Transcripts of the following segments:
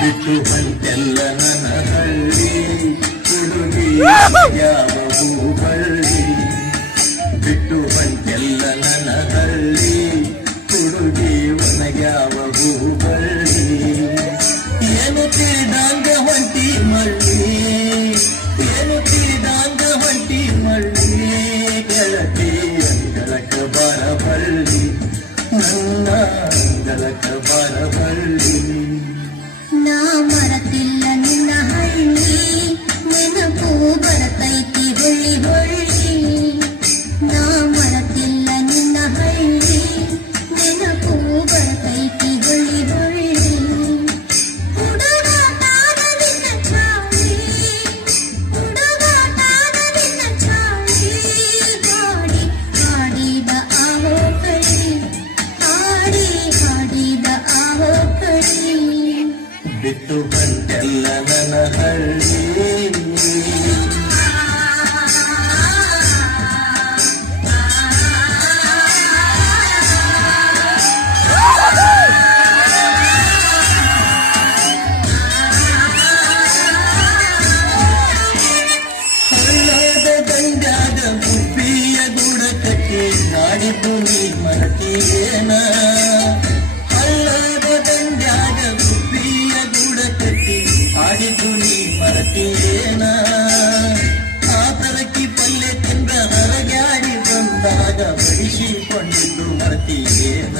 ಬಿಟ್ಟು ಬಂತೆಲ್ಲ ನನ್ನ ಹಳ್ಳಿ ಹುಡುಗಿ ಯಾವ ಹೂಬಳ್ಳಿ ಬಿಟ್ಟು ಬಂತೆಲ್ಲ ನನ್ನ ಹಳ್ಳಿ ಹುಡುಗಿ ಒನಗ್ಯಾವ ಹೂಬಳ್ಳಿ ಏನು ತಿಳಿದಂಗ ಹೊಂಟಿ ಮಳ್ಳಿ ಏನು ತಿಳಿದಂಗ ಹೊಂಟಿ ಮಳ್ಳಿ ಗೆಳತಿ ಅಂಗಳಕ ಬರಬಳ್ಳಿ ನನ್ನ ಅಂಗಳಕ ಬರಬಳ್ಳಿ ನಾ ಮರತಿಲ್ಲ ನಿನ್ನ ಹಳ್ಳಿ ನೆನಪು ಬರತೈತಿ ಹೊಳ್ಳಿ ಹೊಳ್ಳಿ ನಾ ಮರತಿಲ್ಲ ನಿನ್ನ ಹಳ್ಳಿ ನೆನಪು ಬರತೈತಿ ಹೊಳ್ಳಿ ಹೊಳ್ಳಿ ಹುಡುಗಾಟಾದ ನಿನ್ನ ಚಾಳಿ ಹುಡುಗಾಟಾದ ನಿನ್ನ ಚಾಳಿ ಗಾಡಿ ಹಾಡಿದ ಆಹೋ ಕಳಿ ಹಾಡಿ ಹಾಡಿದ ಆಹೋ ಕಳಿ ಬಿಟ್ಟು ಬಂತೆಲ್ಲ ನನ್ನ ಹಳ್ಳಿ ಹಳ್ಳದ ದಂಡ್ಯಾದ ಗುಬ್ಬಿಯ ಗುಡ ಕಟ್ಟಿ ನಾಡಿದ್ದು ನೀ ಮರತೀಯೇನ ಹಳ್ಳದ ದಂಡ್ಯಾದ ಗುಬ್ಬಿಯ ಗುಡ ಕಟ್ಟಿ ಆಡಿದ್ದು ನೀ ಮರತೀಯೇನ ಆತರಕ್ಕಿ ಪಲ್ಲೆ ತಿಂದ ಹರಗ್ಯಾಡಿ ಬಂದಾಗ ಬಡಿಸಿಕೊಂಡಿದ್ದು ಮರತೀಯೇನ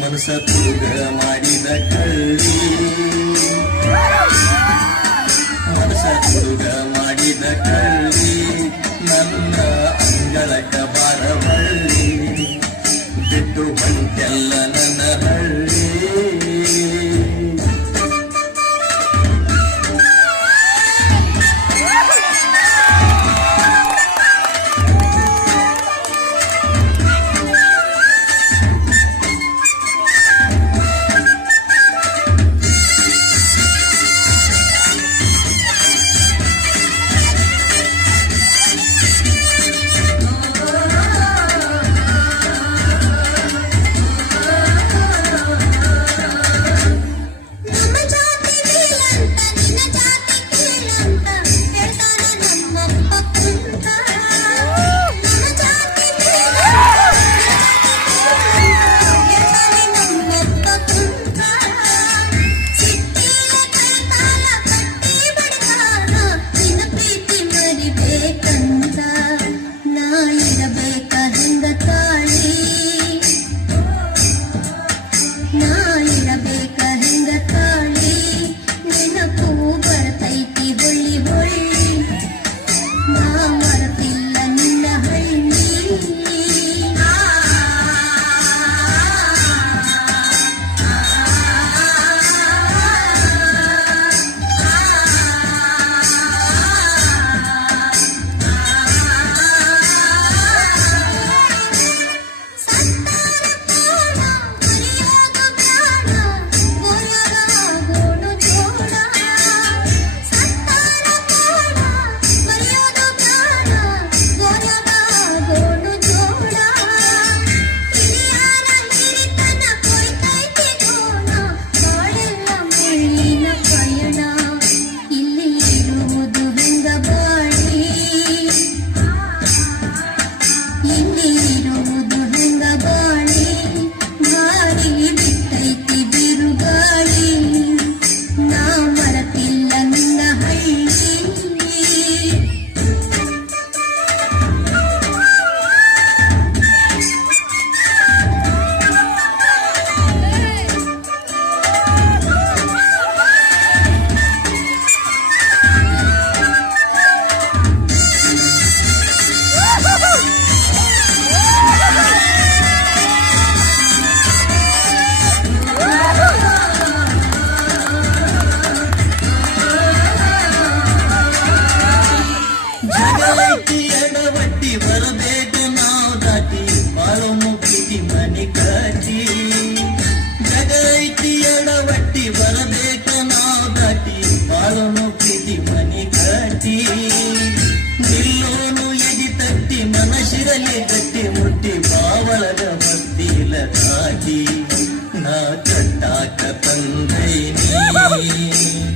ಮನಸ ತುರುಗ ಮಾಡಿದ ಕಳ್ಳಿ ಮನಸ ತುರುಗ ಮಾಡಿದ ಕಳ್ಳಿ ನನ್ನ ಅಂಗಳಕ ಬರಬಳ್ಳಿ ಬಿಟ್ಟು ಬಂತೆಲ್ಲ ನನ್ನ ಹಳ್ಳಿ ತಂದೈ ನೀ